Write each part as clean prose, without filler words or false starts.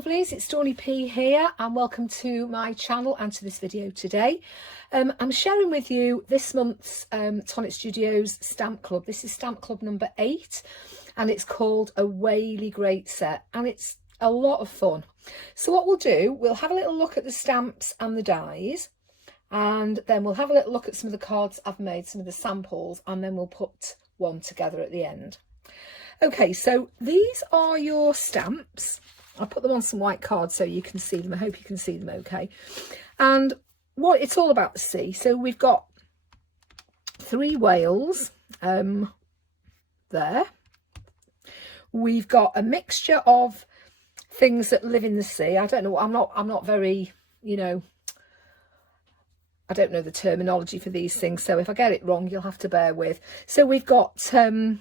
lovelies, it's Tony P here and welcome to my channel and to this video today. I'm sharing with you this month's Tonic Studios Stamp Club. This is Stamp Club number 8 and it's called a Whaley Great set and it's a lot of fun. So what we'll do, we'll have a little look at the stamps and the dies, and then we'll have a little look at some of the cards I've made, some of the samples, and then we'll put one together at the end. Okay, so these are your stamps. I'll put them on some white cards so you can see them. I hope you can see them okay. And what it's all about the sea. So we've got 3 whales there. We've got a mixture of things that live in the sea. I don't know, I'm not very, you know, I don't know the terminology for these things, so if I get it wrong you'll have to bear with. So we've got some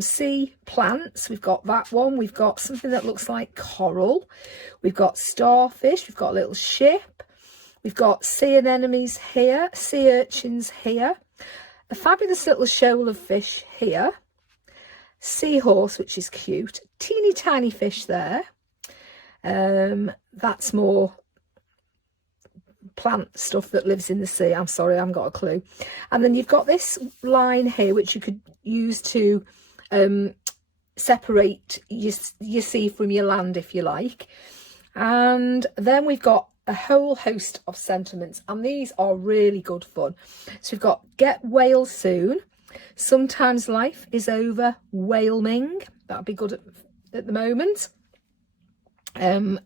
sea plants, we've got that one, we've got something that looks like coral, we've got starfish, we've got a little ship, we've got sea anemones here, sea urchins here, a fabulous little shoal of fish here, seahorse, which is cute, teeny tiny fish there, that's more plant stuff that lives in the sea. I'm sorry, I haven't got a clue. And then you've got this line here which you could use to separate your sea from your land if you like. And then we've got a whole host of sentiments and these are really good fun. So we've got get whale soon, sometimes life is over, whaleming, that'd be good at the moment.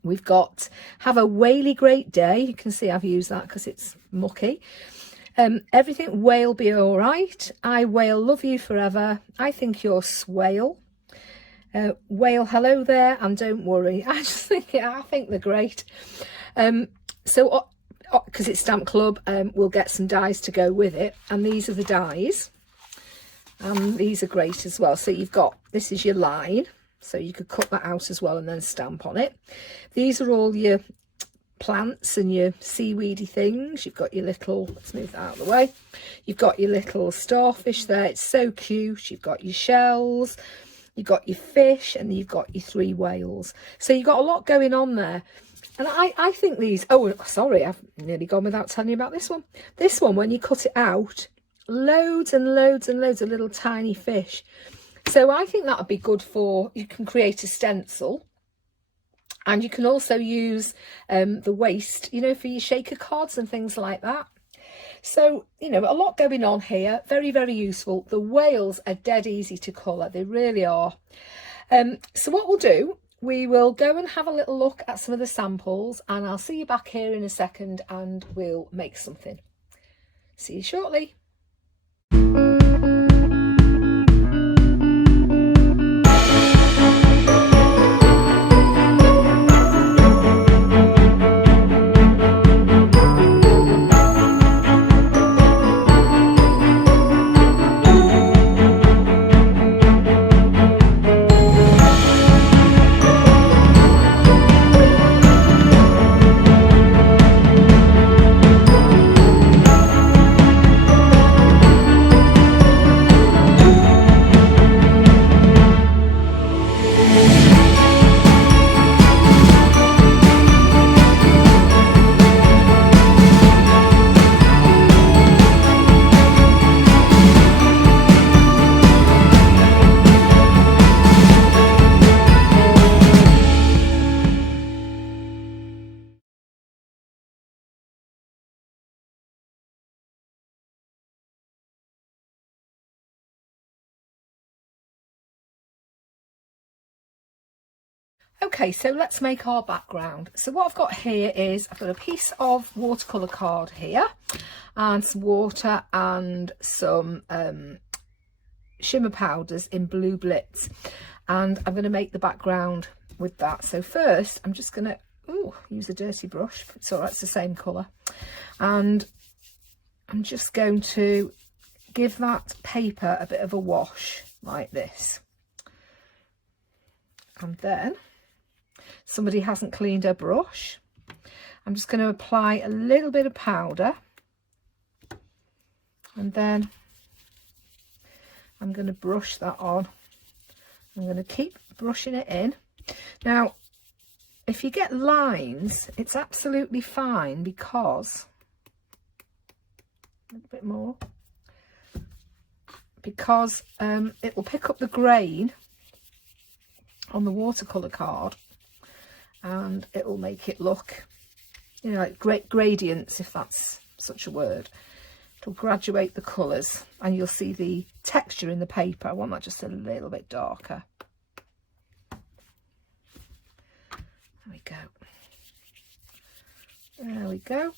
We've got have a Whaley Great day. You can see I've used that because it's mucky. Everything whale be all right. I whale love you forever. I think you're swale. Whale hello there and don't worry. I just think I think they're great. So because it's Stamp Club, we'll get some dies to go with it, and these are the dies, and these are great as well. So you've got, this is your line. So you could cut that out as well and then stamp on it. These are all your plants and your seaweedy things. You've got your little, let's move that out of the way. You've got your little starfish there. It's so cute. You've got your shells, you've got your fish, and you've got your 3 whales. So you've got a lot going on there. And I think these, oh, sorry, I've nearly gone without telling you about this one. This one, when you cut it out, loads and loads and loads of little tiny fish. So I think that would be good for, you can create a stencil, and you can also use the waste, you know, for your shaker cards and things like that. So, you know, a lot going on here. Very, very useful. The whales are dead easy to colour. They really are. So what we'll do, we will go and have a little look at some of the samples, and I'll see you back here in a second and we'll make something. See you shortly. Okay, so let's make our background. So what I've got here is, I've got a piece of watercolour card here and some water and some shimmer powders in blue blitz, and I'm going to make the background with that. So first I'm just going to use a dirty brush, so that's the same colour, and I'm just going to give that paper a bit of a wash like this. And then, somebody hasn't cleaned her brush, I'm just going to apply a little bit of powder, and then I'm going to brush that on. I'm going to keep brushing it in. Now if you get lines, it's absolutely fine, because a little bit more, because it will pick up the grain on the watercolour card, and it will make it look, you know, like great gradients, if that's such a word. It'll graduate the colours, and you'll see the texture in the paper. I want that just a little bit darker. There we go. There we go.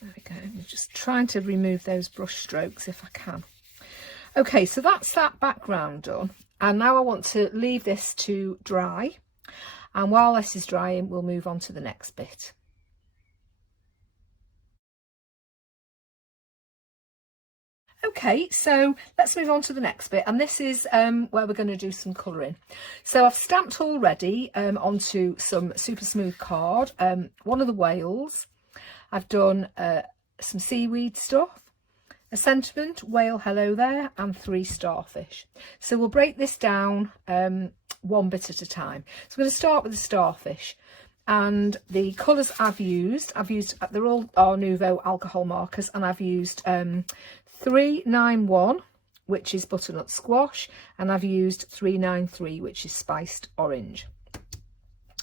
There we go. I'm just trying to remove those brush strokes if I can. Okay, so that's that background done. And now I want to leave this to dry. And while this is drying, we'll move on to the next bit. Okay, so let's move on to the next bit, and this is where we're going to do some colouring. So I've stamped already onto some super smooth card, one of the whales. I've done some seaweed stuff, a sentiment, whale hello there, and 3 starfish. So we'll break this down one bit at a time. So I'm going to start with the starfish. And the colours I've used, they're all Art Nouveau alcohol markers, and I've used 391, which is butternut squash, and I've used 393, which is spiced orange.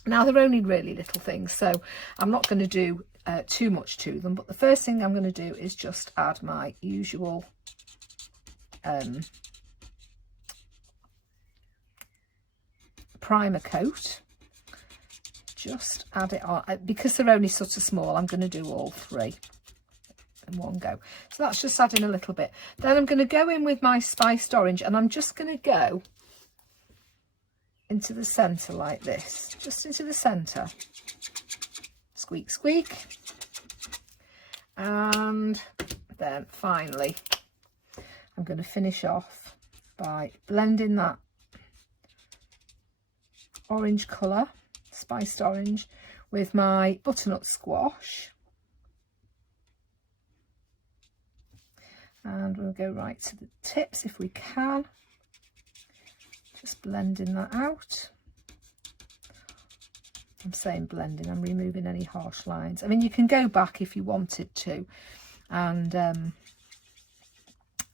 Now, they're only really little things, so I'm not going to do too much to them, but the first thing I'm going to do is just add my usual primer coat. Just add it on, because they're only sort of small, I'm going to do all 3 in one go. So that's just adding a little bit. Then I'm going to go in with my spiced orange, and I'm just going to go into the centre like this, just into the centre. Squeak, squeak. And then finally, I'm going to finish off by blending that orange colour, spiced orange, with my butternut squash, and we'll go right to the tips if we can, just blending that out. I'm saying blending, I'm removing any harsh lines. I mean, you can go back if you wanted to and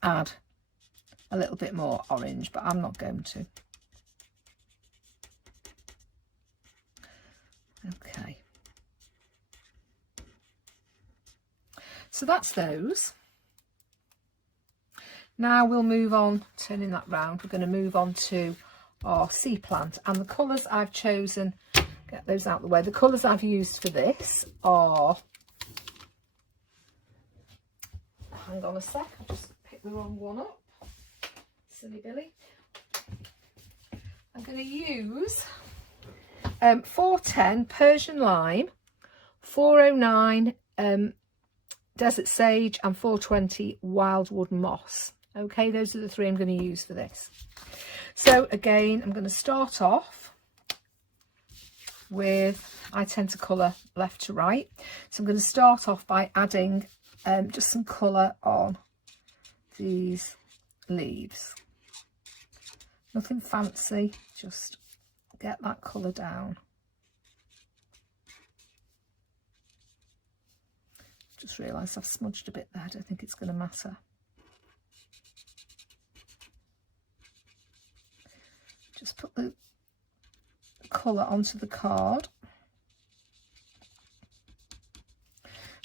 add a little bit more orange, but I'm not going to. Okay, so that's those. Now we'll move on, turning that round, we're going to move on to our sea plant, and the colours I've chosen, get those out of the way, the colours I've used for this are, hang on a sec, I'll just pick the wrong one up, silly Billy. I'm going to use 410 Persian Lime, 409 Desert Sage, and 420 Wildwood Moss. Okay, those are the 3 I'm going to use for this. So again, I'm going to start off with, I tend to colour left to right. So I'm going to start off by adding just some colour on these leaves. Nothing fancy, just get that colour down. Just realised I've smudged a bit there, I don't think it's going to matter. Just put the colour onto the card.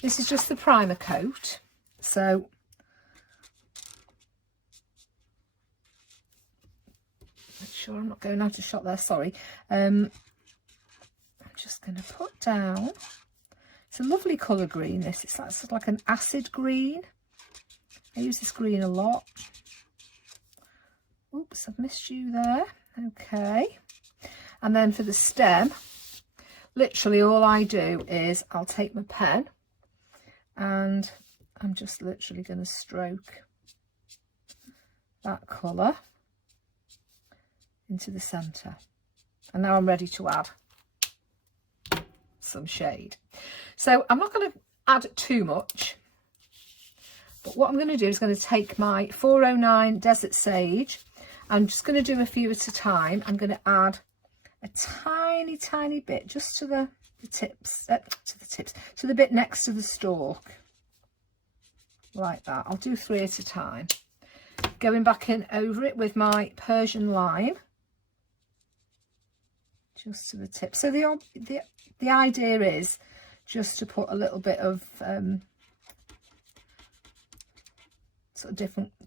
This is just the primer coat, so make sure I'm not going out of shot there, sorry. I'm just going to put down, it's a lovely colour green this, it's like, sort of like an acid green. I use this green a lot. Oops, I've missed you there. Okay, and then for the stem, literally all I do is I'll take my pen and I'm just literally going to stroke that colour into the centre, and now I'm ready to add. some shade. So I'm not going to add too much, but what I'm going to do is going to take my 409 Desert Sage. I'm just going to do a few at a time. I'm going to add a tiny bit just to the tips, to the bit next to the stalk, like that. I'll do 3 at a time. Going back in over it with my Persian lime, just to the tip. So the idea is just to put a little bit of sort of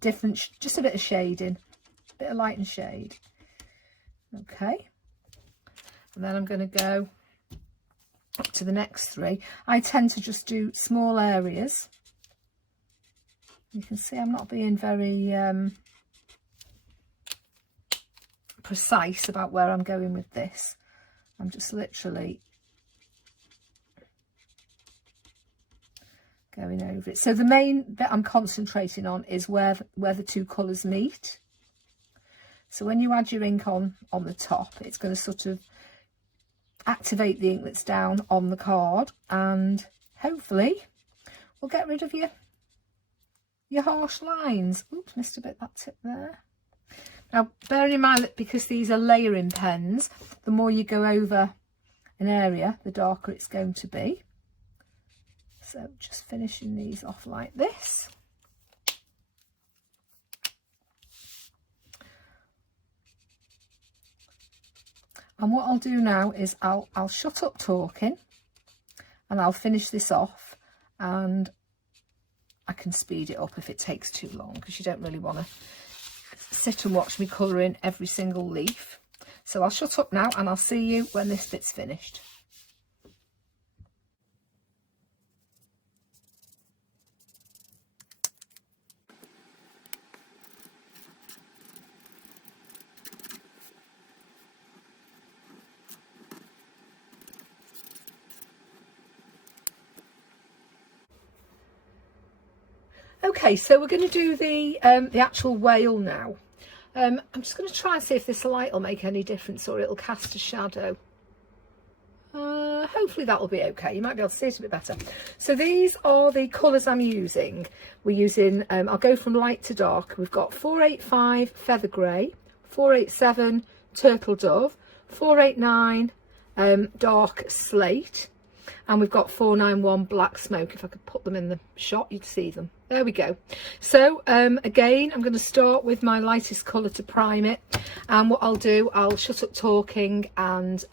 different, just a bit of shading, a bit of light and shade. Okay, and then I'm going to go up to the next 3. I tend to just do small areas. You can see I'm not being very precise about where I'm going with this. I'm just literally going over it. So the main bit I'm concentrating on is where the 2 colours meet. So when you add your ink on the top, it's going to sort of activate the ink that's down on the card, and hopefully we'll get rid of your harsh lines. Oops, missed a bit that tip there. Now, bearing in mind that because these are layering pens, the more you go over an area, the darker it's going to be. So just finishing these off like this. And what I'll do now is I'll shut up talking and I'll finish this off, and I can speed it up if it takes too long, because you don't really want to sit and watch me colouring every single leaf. So I'll shut up now and I'll see you when this bit's finished. Okay, so we're going to do the actual whale now. I'm just going to try and see if this light will make any difference or it'll cast a shadow. Hopefully that'll be okay. You might be able to see it a bit better. So these are the colours I'm using. We're using, I'll go from light to dark. We've got 485 Feather Grey, 487 Turtle Dove, 489 Dark Slate, and we've got 491 Black Smoke. If I could put them in the shot, you'd see them. There we go. So again, I'm going to start with my lightest colour to prime it, and what I'll do, I'll shut up talking and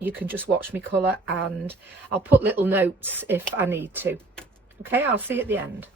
you can just watch me colour, and I'll put little notes if I need to. Okay, I'll see you at the end.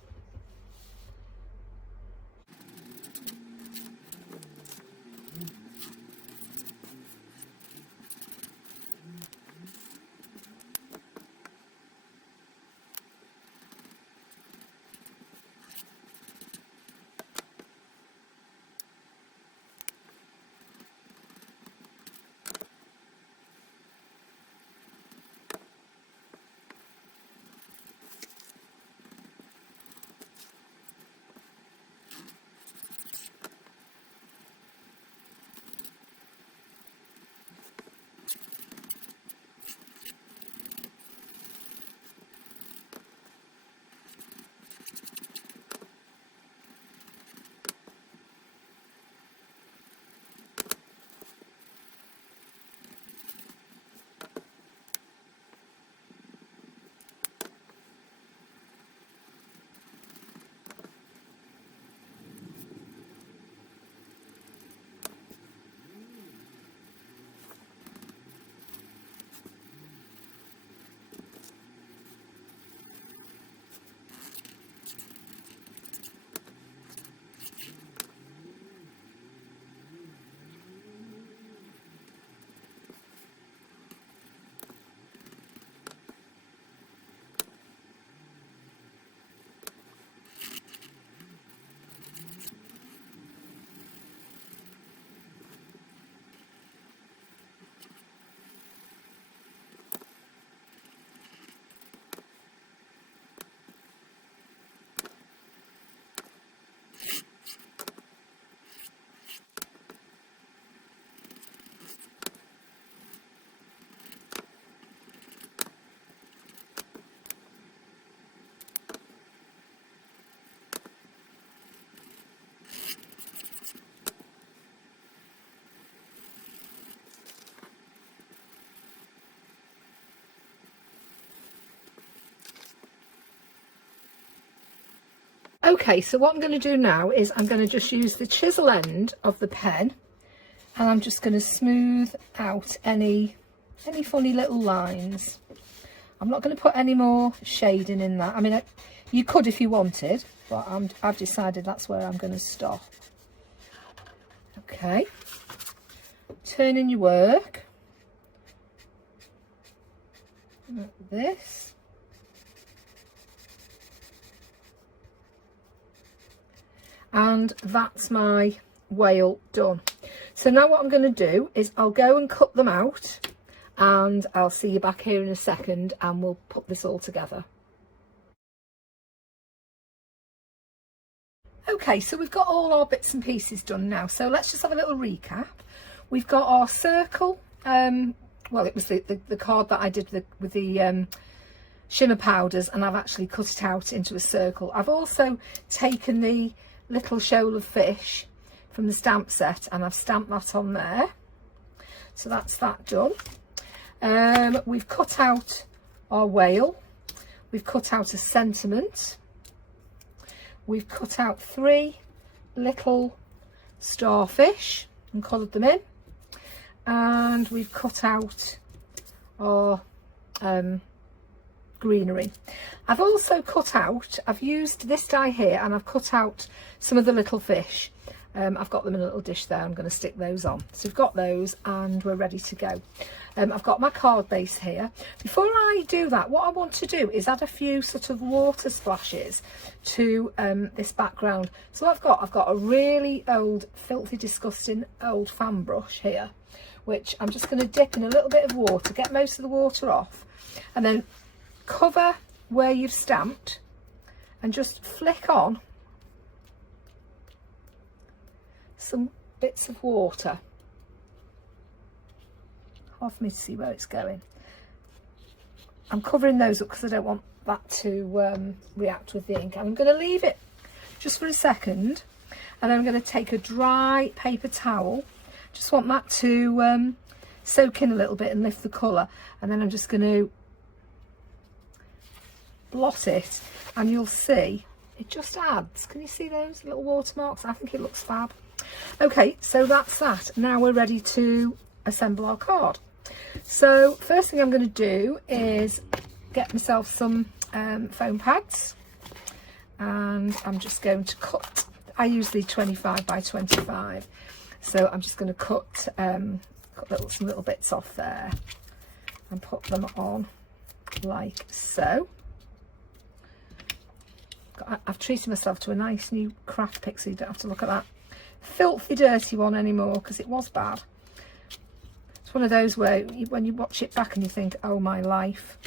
Okay, so what I'm going to do now is I'm going to just use the chisel end of the pen, and I'm just going to smooth out any funny little lines. I'm not going to put any more shading in that. I mean, you could if you wanted, but I've decided that's where I'm going to stop. Okay, turn in your work like this. And that's my whale done. So now what I'm going to do is I'll go and cut them out, and I'll see you back here in a second and we'll put this all together. Okay, so we've got all our bits and pieces done now, so let's just have a little recap. We've got our circle, well, it was the card that I did with the shimmer powders, and I've actually cut it out into a circle. I've also taken the little shoal of fish from the stamp set and I've stamped that on there, so that's that done. We've cut out our whale, we've cut out a sentiment, we've cut out 3 little starfish and coloured them in, and we've cut out our greenery. I've also cut out, I've used this die here and I've cut out some of the little fish. I've got them in a little dish there, I'm going to stick those on. So we've got those and we're ready to go. I've got my card base here. Before I do that, what I want to do is add a few sort of water splashes to this background. So I've got a really old, filthy, disgusting old fan brush here, which I'm just going to dip in a little bit of water, get most of the water off, and then cover where you've stamped and just flick on some bits of water. Hard for me to see where it's going. I'm covering those up because I don't want that to react with the ink. I'm going to leave it just for a second, and then I'm going to take a dry paper towel. Just want that to soak in a little bit and lift the colour, and then I'm just going to blot it, and you'll see it just adds. Can you see those little watermarks? I think it looks fab. Okay, so that's that. Now we're ready to assemble our card. So first thing I'm going to do is get myself some foam pads, and I'm just going to cut. I use the 25 by 25, so I'm just going to cut some little bits off there and put them on like so. I've treated myself to a nice new craft pick, so you don't have to look at that filthy dirty one anymore, because it was bad. It's one of those where when you watch it back and you think, oh my life,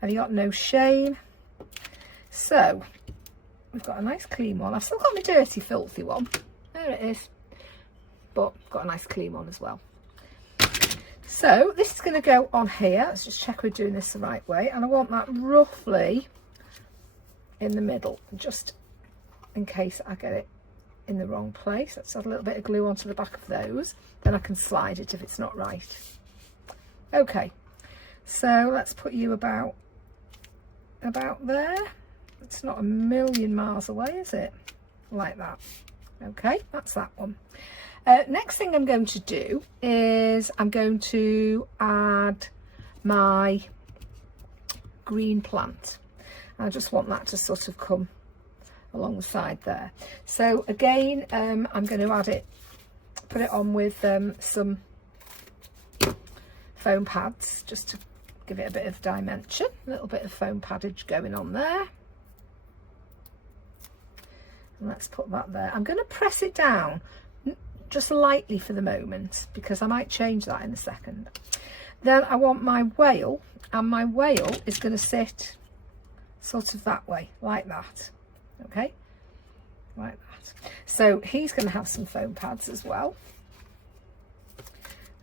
have you got no shame? So we've got a nice clean one. I've still got my dirty filthy one, there it is, but I've got a nice clean one as well. So this is going to go on here. Let's just check we're doing this the right way, and I want that roughly in the middle, just in case I get it in the wrong place. Let's add a little bit of glue onto the back of those, then I can slide it if it's not right. Okay, so let's put you about there. It's not a million miles away, is it? Like that. Okay, that's that one. Next thing I'm going to do is I'm going to add my green plant. I just want that to sort of come along the side there. So again, I'm going to add it, put it on with some foam pads, just to give it a bit of dimension. A little bit of foam paddage going on there. And let's put that there. I'm going to press it down just lightly for the moment, because I might change that in a second. Then I want my whale, and my whale is going to sit sort of that way, like that. Okay, like that. So he's going to have some foam pads as well.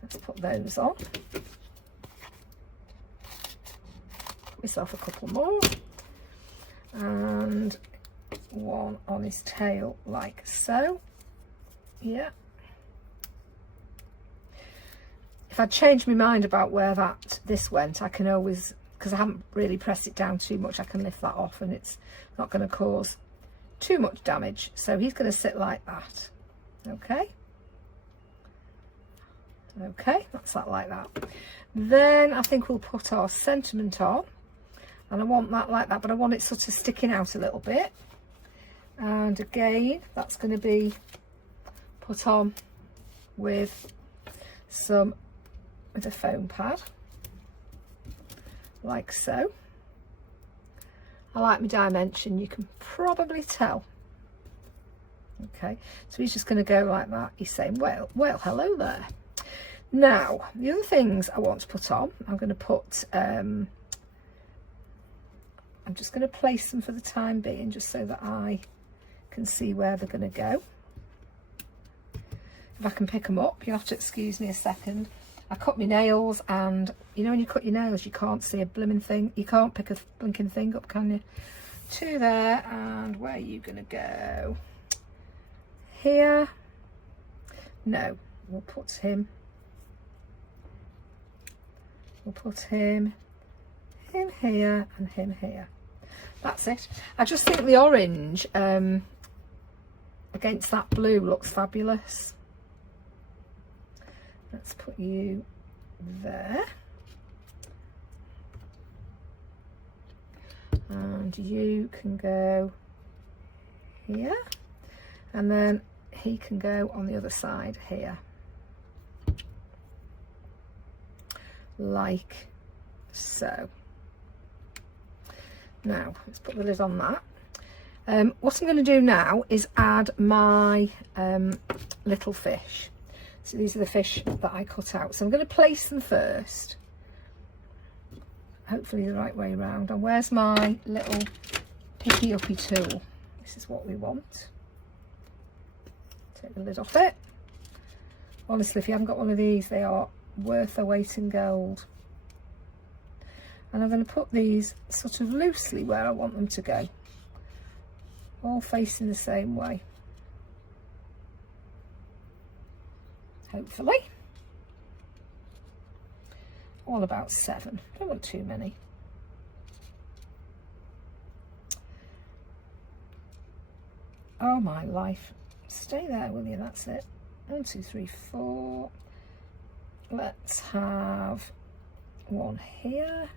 Let's put those on. Put myself a couple more, and one on his tail like so. Yeah. If I change my mind about where this went, I can always, because I haven't really pressed it down too much, I can lift that off and it's not going to cause too much damage. So he's going to sit like that. Okay. Okay, that's that like that. Then I think we'll put our sentiment on. And I want that like that, but I want it sort of sticking out a little bit. And again, that's going to be put on with a foam pad, like so. I like my dimension, you can probably tell. Okay, so he's just going to go like that. He's saying, well, hello there. Now, the other things I want to put on, I'm going to put, I'm just going to place them for the time being, just so that I can see where they're going to go. If I can pick them up, you'll have to excuse me a second. I cut my nails, and you know when you cut your nails you can't see a blimmin' thing, you can't pick a blinking thing up, can you? Two there, and where are you gonna go? Here? No, we'll put him here and him here. That's it. I just think the orange against that blue looks fabulous. Let's put you there. And you can go here. And then he can go on the other side here. Like so. Now, let's put the lid on that. What I'm going to do now is add my little fish. So these are the fish that I cut out. So I'm going to place them first. Hopefully the right way around. And where's my little picky uppy tool? This is what we want. Take the lid off it. Honestly, if you haven't got one of these, they are worth their weight in gold. And I'm going to put these sort of loosely where I want them to go. All facing the same way. Hopefully. All about 7. I don't want too many. Oh my life. Stay there, will you? That's it. 1, 2, 3, 4. Let's have one here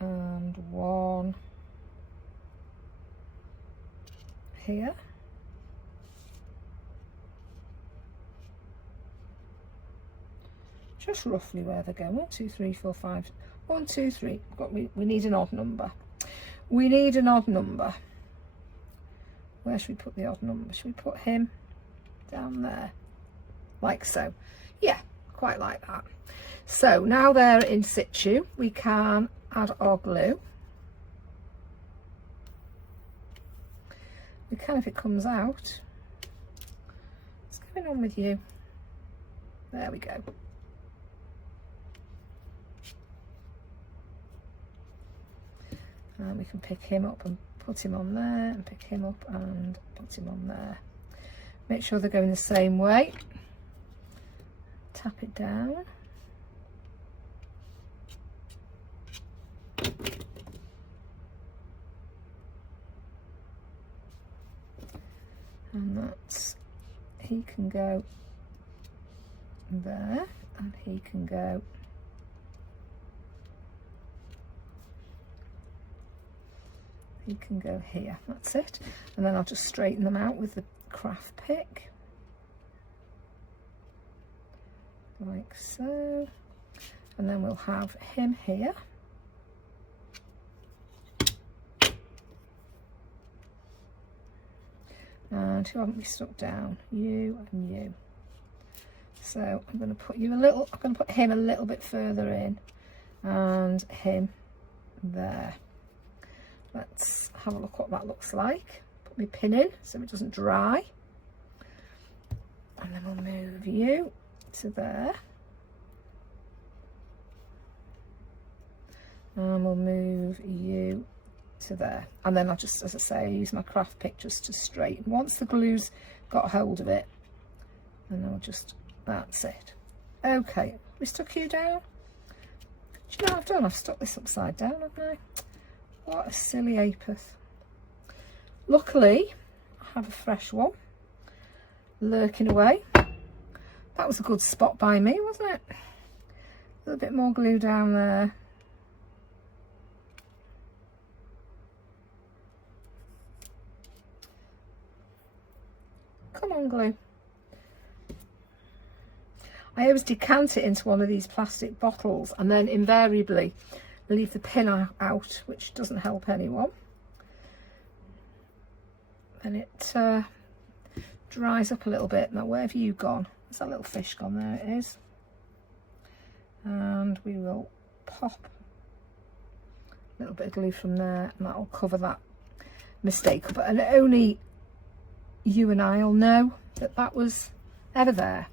and one here. Just roughly where they're going. 1, 2, 3, 4, 5. 1, 2, 3. We need an odd number. We need an odd number. Where should we put the odd number? Should we put him down there? Like so. Yeah, quite like that. So now they're in situ, we can add our glue. We can if it comes out. What's going on with you? There we go. And we can pick him up and put him on there, and pick him up and put him on there. Make sure they're going the same way. Tap it down. And that's, he can go there, and he can go here. That's it. And then I'll just straighten them out with the craft pick, like so. And then we'll have him here. And who haven't we stuck down? You and you. So I'm going to put you a little, I'm going to put him a little bit further in, and him there. Let's have a look what that looks like. Put my pin in so it doesn't dry. And then we'll move you to there. And we'll move you to there. And then I'll just, as I say, use my craft pick just to straighten. Once the glue's got hold of it, and I'll just, that's it. Okay, we stuck you down. Do you know what I've done? I've stuck this upside down, haven't I? What a silly apeth. Luckily, I have a fresh one lurking away. That was a good spot by me, wasn't it? A little bit more glue down there. Come on, glue. I always decant it into one of these plastic bottles and then invariably leave the pin out, which doesn't help anyone. And it dries up a little bit. Now, where have you gone? Is that little fish gone? There it is. And we will pop a little bit of glue from there, and that will cover that mistake. But and only you and I'll know that that was ever there.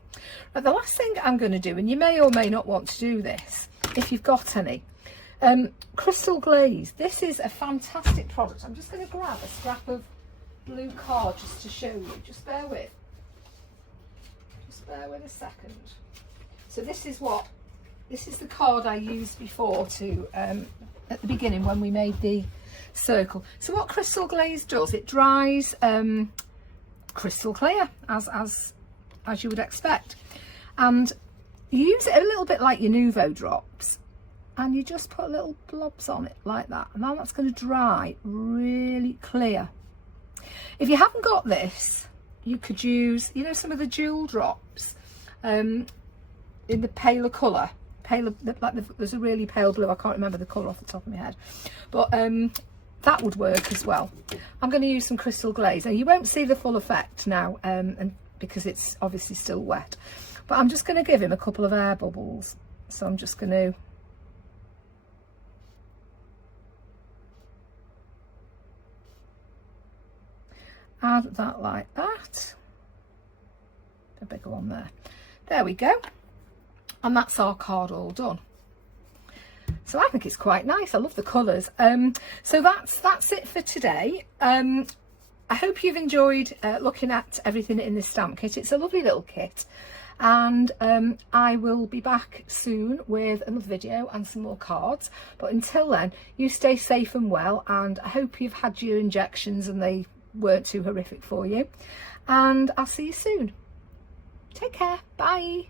Right, the last thing I'm going to do, and you may or may not want to do this if you've got any, crystal glaze. This is a fantastic product. I'm just going to grab a scrap of blue card just to show you. Just bear with a second. So this is the card I used before to at the beginning when we made the circle. So what crystal glaze does, it dries crystal clear as you would expect, and you use it a little bit like your Nuvo drops, and you just put little blobs on it like that, and now that's going to dry really clear. If you haven't got this, you could use, you know, some of the jewel drops in the paler colour, there's a really pale blue, I can't remember the colour off the top of my head, but that would work as well. I'm going to use some crystal glaze. Now you won't see the full effect now, and because it's obviously still wet, but I'm just going to give him a couple of air bubbles. So I'm just going to add that like that, a bigger one there. There we go, and that's our card all done. So I think it's quite nice. I love the colours. So that's it for today. I hope you've enjoyed looking at everything in this stamp kit. It's a lovely little kit, and I will be back soon with another video and some more cards. But until then, you stay safe and well, and I hope you've had your injections and they weren't too horrific for you, and I'll see you soon. Take care. Bye.